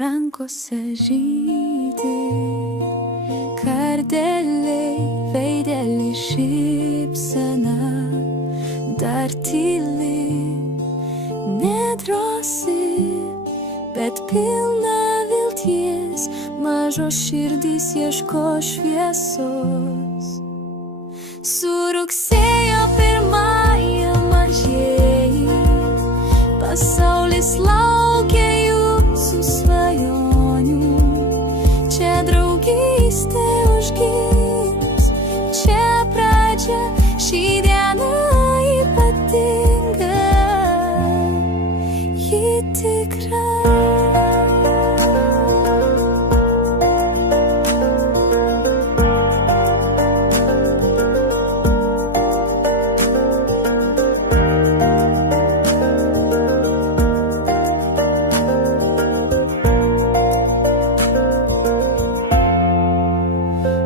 Rankose žydi kardeliai, veideliai šypsena, dar tyli, nedrosi, bet pilna vilties, mažos širdys ieško šviesos. Su rugsėjo pirmąja mažieji, pasaulis laukia jūsų svajonių. Čia draugystė užgims, čia pradžia, šį dieną ypatinga, ji tikra.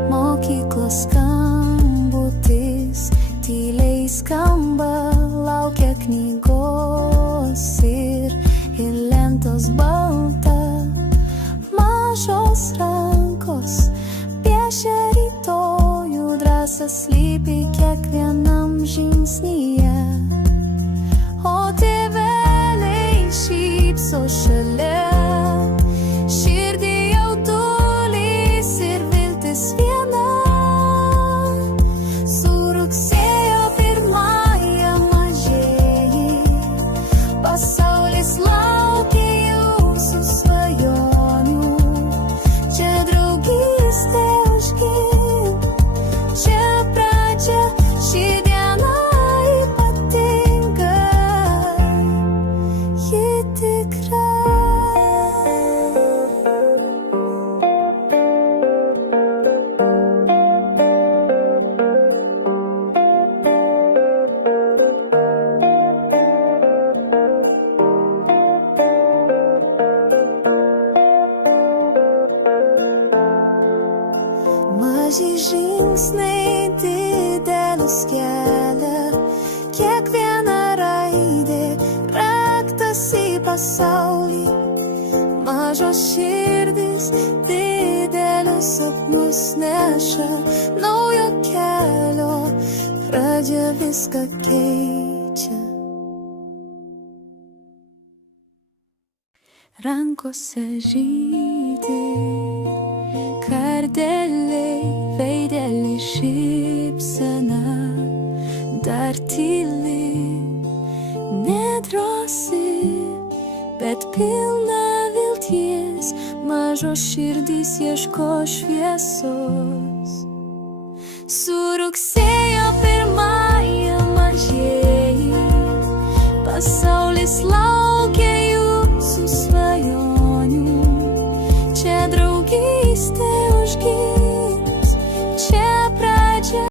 Mokyklos skambutis tyliai skamba, laukia knygos ir lentos balta. Mažos rankos piešia rytojų, drąsa slypi kiekvienam žingsnyje. O tėveliai šypso šalia, širdį jaudulys ir viltis viena. Su rugsėjo pirmąja mažieji, pasaulis laukia jūsų svajonių. Čia draugystė užgims, čia pradžia, šį dieną ypatinga, ji tikra. Maži žingsniai didelius kelia, kiekviena raidė raktas į pasaulį. Mažos širdys didelius sapnus neša, naujo kelio pradžia viską keičia. Rankose žydi kardeliai, veideliai šypsena, dar tyli, nedrosi, bet pilna vilties, mažos širdys ieško šviesos. Su rugsėjo pirmąja mažieji, pasaulis laukia jūsų svajonių. Čia draugystė